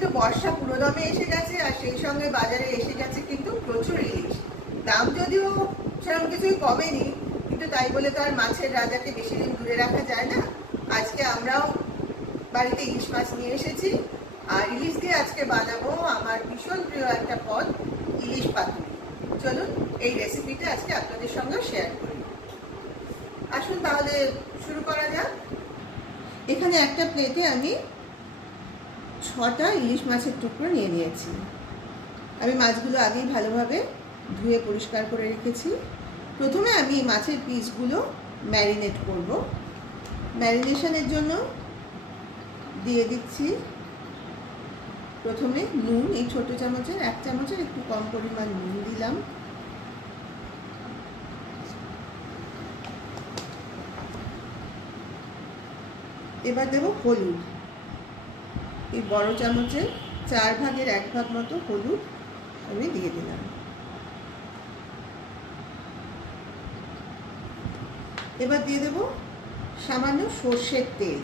কিন্তু বর্ষা পুরোদমে এসে গেছে, আর সেই সঙ্গে বাজারে এসে গেছে কিন্তু প্রচুর ইলিশ। দাম যদিও সেরকম কিছুই কমেনি, কিন্তু তাই বলে তো আর মাছের রাজাকে বেশি দিন দূরে রাখা যায় না। আজকে আমরাও বাড়িতে ইলিশ মাছ নিয়ে এসেছি, আর ইলিশ দিয়ে আজকে বানাবো আমার ভীষণ প্রিয় একটা পদ, ইলিশ পাতুরি। চলুন এই রেসিপিটা আজকে আপনাদের সঙ্গে শেয়ার করি। আসুন তাহলে শুরু করা যাক। এখানে একটা প্লেটে আমি 6টা ইলিশ মাছের টুকরো নিয়ে নিয়েছি। আমি মাছগুলো আগেই ভালোভাবে ধুয়ে পরিষ্কার করে রেখেছি। প্রথমে আমি মাছের পিসগুলো ম্যারিনেট করব। ম্যারিনেশনের জন্য দিয়ে দিচ্ছি প্রথমে নুন। এই ছোট চামচের 1 চামচের একটু কম পরিমাণ নুন দিলাম। এবার দেব হলুদ। এই বড় চামচের 4 ভাগের 1 ভাগ মতো হলুদ আমি দিয়ে দিলাম। এবার দিয়ে দেব সামান্য সর্ষের তেল।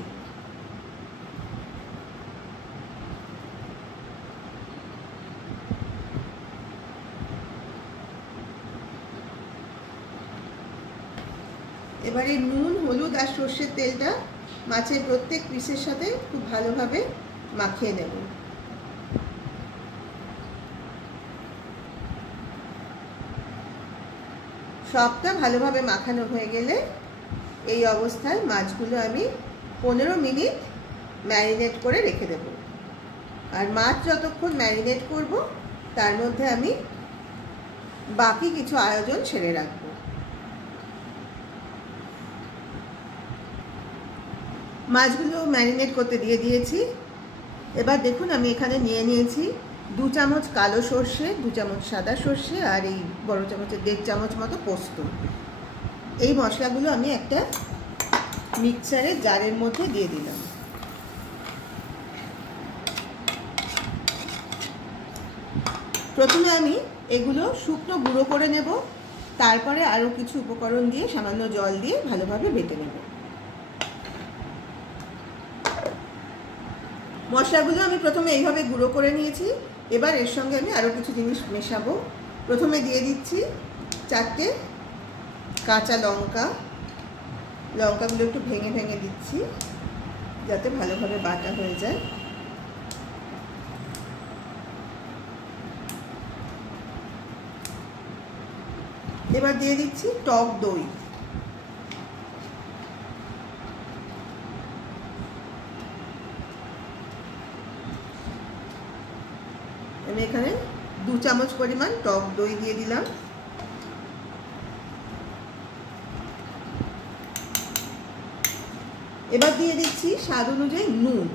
এবারে নুন, হলুদ আর সর্ষের তেলটা মাছের প্রত্যেক পিসের সাথে খুব ভালোভাবে মাখিয়ে নেব। সবটা ভালোভাবে মাখানো হয়ে গেলে এই অবস্থায় মাছগুলো আমি 15 মিনিট ম্যারিনেট করে রেখে দেব। আর মাছ যতক্ষণ ম্যারিনেট করব তার মধ্যে আমি বাকি কিছু আয়োজন সেরে রাখব। মাছগুলো ম্যারিনেট করতে দিয়ে দিয়েছি। এবার দেখুন আমি এখানে নিয়ে নিয়েছি 2 চামচ কালো সর্ষে, 2 চামচ সাদা সর্ষে আর এই বড় চামচের 1.5 চামচ মতো পোস্ত। এই মশলাগুলো আমি একটা মিক্সারের জারের মধ্যে দিয়ে দিলাম। প্রথমে আমি এগুলো শুকনো গুঁড়ো করে নেব, তারপরে আরও কিছু উপকরণ দিয়ে সামান্য জল দিয়ে ভালোভাবে বেটে নেব। মশলাগুলো আমি প্রথমে এইভাবে গুঁড়ো করে নিয়েছি। এবার এর সঙ্গে আমি আরও কিছু জিনিস মেশাবো। প্রথমে দিয়ে দিচ্ছি 4টে কাঁচা লঙ্কা। লঙ্কাগুলো একটু ভেঙে ভেঙে দিচ্ছি যাতে ভালোভাবে বাটা হয়ে যায়। এবার দিয়ে দিচ্ছি টক দই। আমি এখানে 2 চামচ পরিমাণ টক দই দিয়ে দিলাম। এবার দিয়ে দিচ্ছি স্বাদ অনুযায়ী নুন।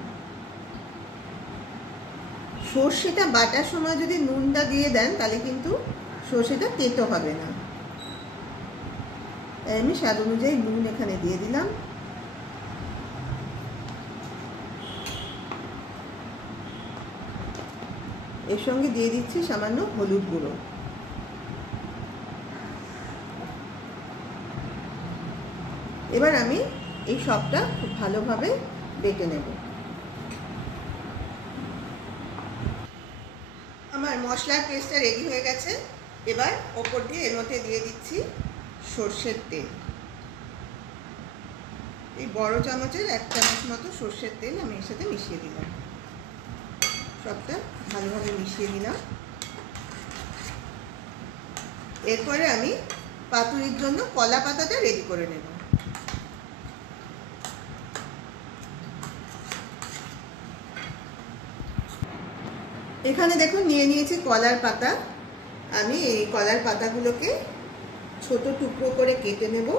সর্ষেটা বাটার সময় যদি নুনটা দিয়ে দেন তাহলে কিন্তু সর্ষেটা তেতো হবে না। আমি স্বাদ অনুযায়ী নুন এখানে দিয়ে দিলাম। এর সঙ্গে দিয়ে দিচ্ছি সামান্য হলুদ গুঁড়ো। এবার আমি এই সবটা খুব ভালোভাবে বেটে নেব। আমার মশলার পেস্টটা রেডি হয়ে গেছে। এবার ওপর দিয়ে এর মধ্যে দিয়ে দিচ্ছি সর্ষের তেল। এই বড় চামচের 1 চামচ মতো সর্ষের তেল আমি এর সাথে মিশিয়ে দিলাম। সবটা ভালোভাবে মিশিয়ে নিলাম। এরপরে আমি পাতুরির জন্য কলা পাতাটা রেডি করে নেব। এখানে দেখুন নিয়ে নিয়েছি কলার পাতা। আমি এই কলার পাতাগুলোকে ছোট টুকরো করে কেটে নেব,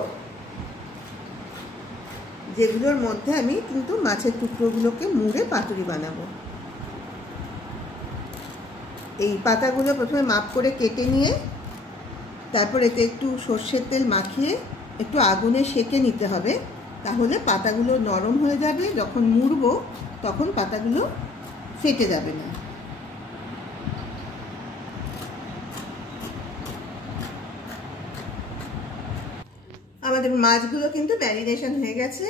যেগুলোর মধ্যে আমি কিন্তু মাছের টুকরোগুলোকে মুড়ে পাতুরি বানাবো। এই পাতাগুলো প্রথমে মাপ করে কেটে নিয়ে তারপর এতে একটু সর্ষের তেল মাখিয়ে একটু আগুনে সেঁকে নিতে হবে, তাহলে পাতাগুলো নরম হয়ে যাবে। যখন মুড়বো তখন পাতাগুলো ফেটে যাবে না। আমাদের মাছগুলো কিন্তু ম্যারিনেশন হয়ে গেছে,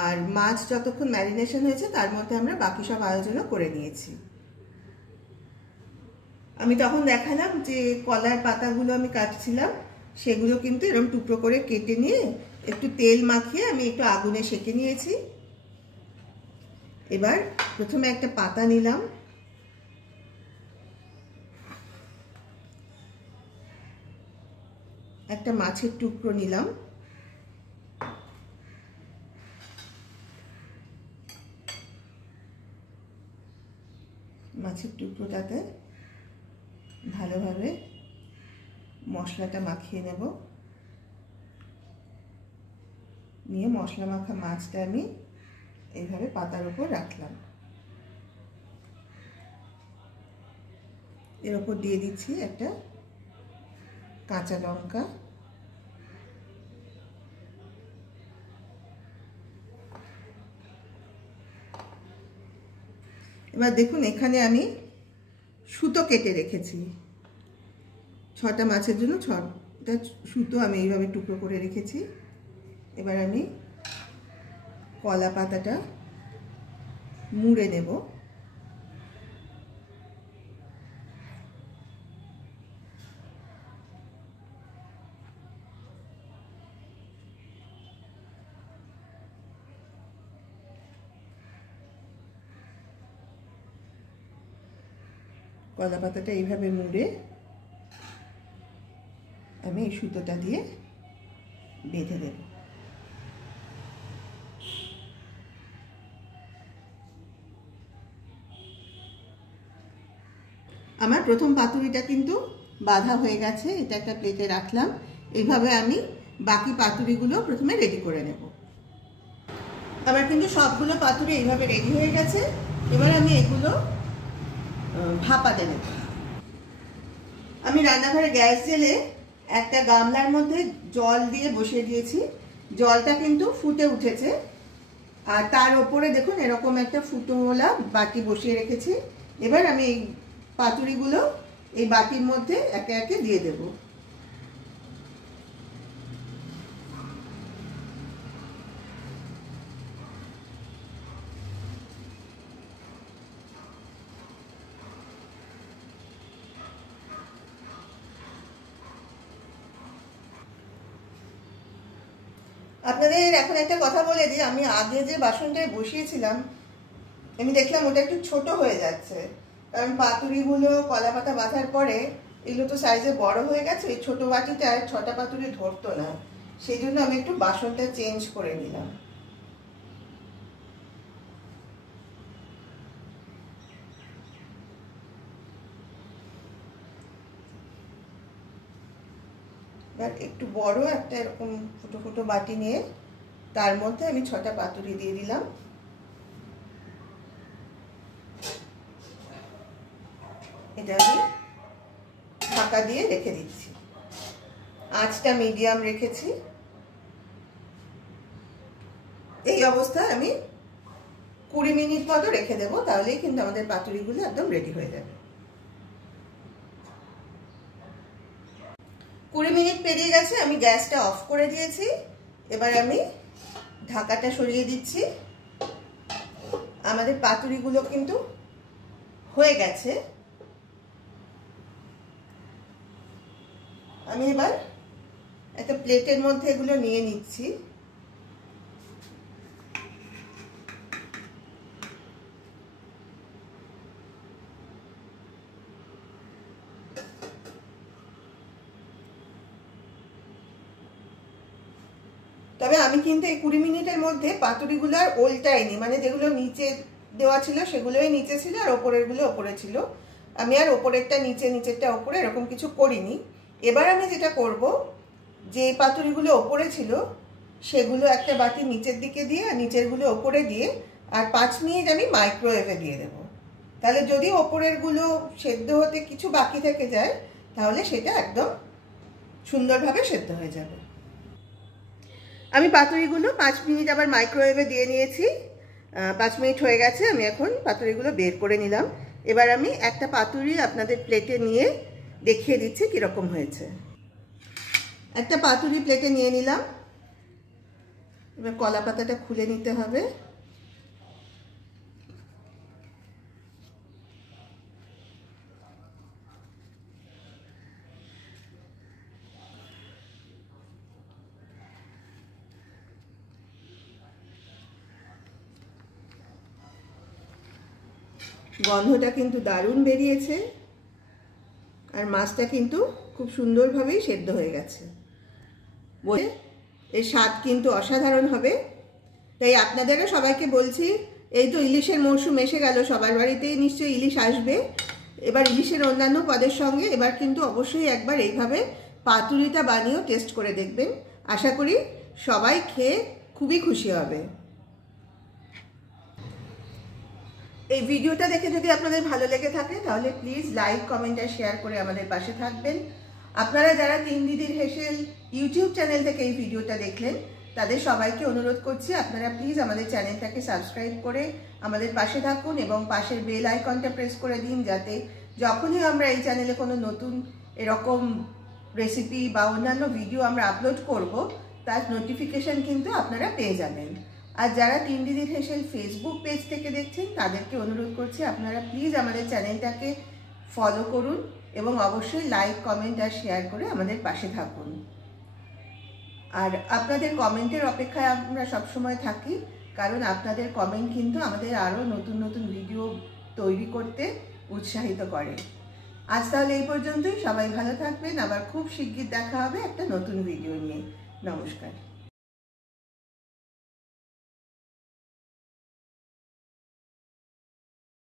আর মাছ যতক্ষণ ম্যারিনেশন হয়েছে তার মধ্যে আমরা বাকি সব আয়োজনও করে নিয়েছি। আমি তখন দেখালাম যে কলার পাতাগুলো আমি কাটছিলাম, সেগুলো কিন্তু এরকম টুকরো করে কেটে নিয়ে একটু তেল মাখিয়ে আমি একটু আগুনে সেঁকে নিয়েছি। এবার প্রথমে একটা পাতা নিলাম, একটা মাছের টুকরো নিলাম, মাছের টুকরোটাতে ভালোভাবে মশলাটা মাখিয়ে নেব। নিয়ে মশলা মাখা মাছটা আমি এইভাবে পাতার উপর রাখলাম। এর উপর দিয়ে দিচ্ছি একটা কাঁচা লঙ্কা, এবার দেখুন এখানে আমি সুতো কেটে রেখেছি, 6টা মাছের জন্য 6টা সুতো আমি এইভাবে টুকরো করে রেখেছি। এবার আমি কলা পাতাটা মুড়ে নেব। কলা পাতাটা এইভাবে মুড়ে আমি এই সুতোটা দিয়ে বেঁধে দেব। আমার প্রথম পাতুরিটা কিন্তু বাঁধা হয়ে গেছে, এটা একটা প্লেটে রাখলাম। এইভাবে আমি বাকি পাতুরিগুলো প্রথমে রেডি করে নেব। আমার কিন্তু সবগুলো পাতুরি এইভাবে রেডি হয়ে গেছে। এবার আমি এগুলো ভাপাতে নেব। আমি রান্নাঘরে গ্যাস জ্বেলে একটা গামলার মধ্যে জল দিয়ে বসিয়ে দিয়েছি। জলটা কিন্তু ফুটে উঠেছে, আর তার ওপরে দেখুন এরকম একটা ফুটোওয়ালা বাটি বসিয়ে রেখেছি। এবার আমি এই পাতুরিগুলো এই বাটির মধ্যে একে একে দিয়ে দেব। আপনাদের এখন একটা কথা বলে দিই, আমি আগে যে বাসনটায় বসিয়েছিলাম আমি দেখলাম ওটা একটু ছোট হয়ে যাচ্ছে, কারণ পাতুরিগুলো কলা পাতা বাঁধার পরে এগুলো তো সাইজে বড় হয়ে গেছে। এই ছোট বাটিটায় 6টা পাতুরি ধরতো না, সেই জন্য আমি একটু বাসনটা চেঞ্জ করে নিলাম। এবার একটু বড় একটা এরকম ফুটো ফুটো বাটি নিয়ে তার মধ্যে আমি 6টা পাতুরি দিয়ে দিলাম। এটা আমি ঢাকা দিয়ে রেখে দিচ্ছি। আঁচটা মিডিয়াম রেখেছি। এই অবস্থায় আমি 20 মিনিট মতো রেখে দেবো, তাহলেই কিন্তু আমাদের পাতুরিগুলো একদম রেডি হয়ে যাবে। 20 মিনিট পেরিয়ে গেছে, আমি গ্যাসটা অফ করে দিয়েছি। এবার আমি ঢাকাটা সরিয়ে দিচ্ছি। আমাদের পাতুরিগুলো কিন্তু হয়ে গেছে। আমি এবার একটা প্লেটের মধ্যে এগুলো নিয়ে নিচ্ছি। তবে আমি কিন্তু এই 20 মিনিটের মধ্যে পাতুরিগুলো আর উল্টাইনি, মানে যেগুলো নিচে দেওয়া ছিল সেগুলোই নিচে ছিল আর ওপরেরগুলো ওপরে ছিল। আমি আর ওপরেরটা নিচে, নিচেরটা ওপরে এরকম কিছু করিনি। এবার আমি যেটা করব, যে পাতুরিগুলো ওপরে ছিল সেগুলো একটা বাটির নিচের দিকে দিয়ে আর নিচেরগুলো ওপরে দিয়ে আর 5 মিনিট আমি মাইক্রোওয়েভে দিয়ে দেবো। তাহলে যদি ওপরেরগুলো সেদ্ধ হতে কিছু বাকি থেকে যায় তাহলে সেটা একদম সুন্দরভাবে সেদ্ধ হয়ে যাবে। আমি পাতুরিগুলো 5 মিনিট আবার মাইক্রোওয়েভে দিয়ে নিয়েছি। 5 মিনিট হয়ে গেছে। আমি এখন পাতুরিগুলো বের করে নিলাম। এবার আমি একটা পাতুরি আপনাদের প্লেটে নিয়ে দেখিয়ে দিচ্ছি কীরকম হয়েছে। একটা পাতুরি প্লেটে নিয়ে নিলাম। এবার কলা পাতাটা খুলে নিতে হবে। গন্ধটা কিন্তু দারুণ বেরিয়েছে, আর মাছটা কিন্তু খুব সুন্দরভাবেই সেদ্ধ হয়ে গেছে। এর স্বাদ কিন্তু অসাধারণ হবে। তাই আপনাদেরও সবাইকে বলছি, এই তো ইলিশের মরশুম এসে গেল, সবার বাড়িতেই নিশ্চয়ই ইলিশ আসবে। এবার ইলিশের অন্যান্য পদের সঙ্গে এবার কিন্তু অবশ্যই একবার এইভাবে পাতুরিটা বানিয়েও টেস্ট করে দেখবেন। আশা করি সবাই খেয়ে খুবই খুশি হবে। এই ভিডিওটা দেখে যদি আপনাদের ভালো লেগে থাকে তাহলে প্লিজ লাইক, কমেন্ট আর শেয়ার করে আমাদের পাশে থাকবেন। আপনারা যারা তিন দিদির হেসেল ইউটিউব চ্যানেল থেকে এই ভিডিওটা দেখলেন তাদের সবাইকে অনুরোধ করছি আপনারা প্লিজ আমাদের চ্যানেলটাকে সাবস্ক্রাইব করে আমাদের পাশে থাকুন এবং পাশের বেল আইকনটা প্রেস করে দিন, যাতে যখনই আমরা এই চ্যানেলে কোনো নতুন এরকম রেসিপি বা অন্যান্য ভিডিও আমরা আপলোড করব তার নোটিফিকেশন কিন্তু আপনারা পেয়ে যাবেন। আর যারা তিন দিদির হেসেল ফেসবুক পেজ থেকে দেখছেন তাদেরকে অনুরোধ করছি আপনারা প্লিজ আমাদের চ্যানেলটাকে ফলো করুন এবং অবশ্যই লাইক, কমেন্ট আর শেয়ার করে আমাদের পাশে থাকুন। আর আপনাদের কমেন্টের অপেক্ষায় আমরা সবসময় থাকি, কারণ আপনাদের কমেন্ট কিন্তু আমাদের আরও নতুন নতুন ভিডিও তৈরি করতে উৎসাহিত করে। আজ তাহলে এই পর্যন্তই, সবাই ভালো থাকবেন। আবার খুব শিগগির দেখা হবে একটা নতুন ভিডিও নিয়ে। নমস্কার।